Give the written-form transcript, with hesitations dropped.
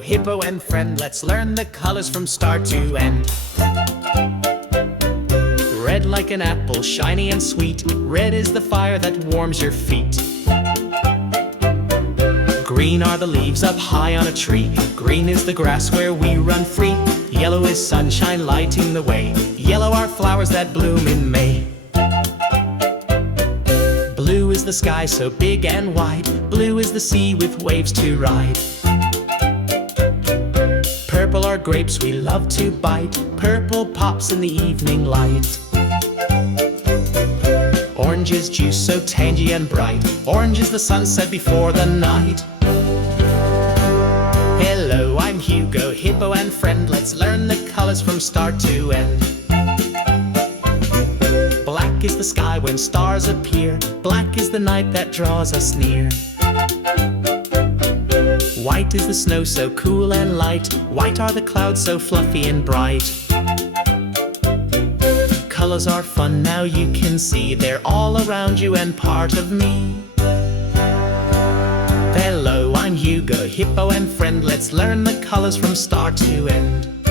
Hugo, Hippo and friend. Let's learn the colors from start to end. Red like an apple, shiny and sweet. Red is the fire that warms your feet. Green are the leaves up high on a tree. Green is the grass where we run free. Yellow is sunshine lighting the way. Yellow are flowers that bloom in May. Blue is the sky so big and wide. Blue is the sea with waves to ride. Purple are grapes we love to bite. Purple pops in the evening light. Orange is juice so tangy and bright. Orange is the sunset before the night. Hello, I'm Hugo, Hippo and friend. Let's learn the colors from start to end. Black is the sky when stars appear. Black is the night that draws us near. White is the snow so cool and light. White are the clouds so fluffy and bright. Colors are fun, now you can see. They're all around you and part of me. Hello, I'm Hugo, Hippo and friend. Let's learn the colors from start to end.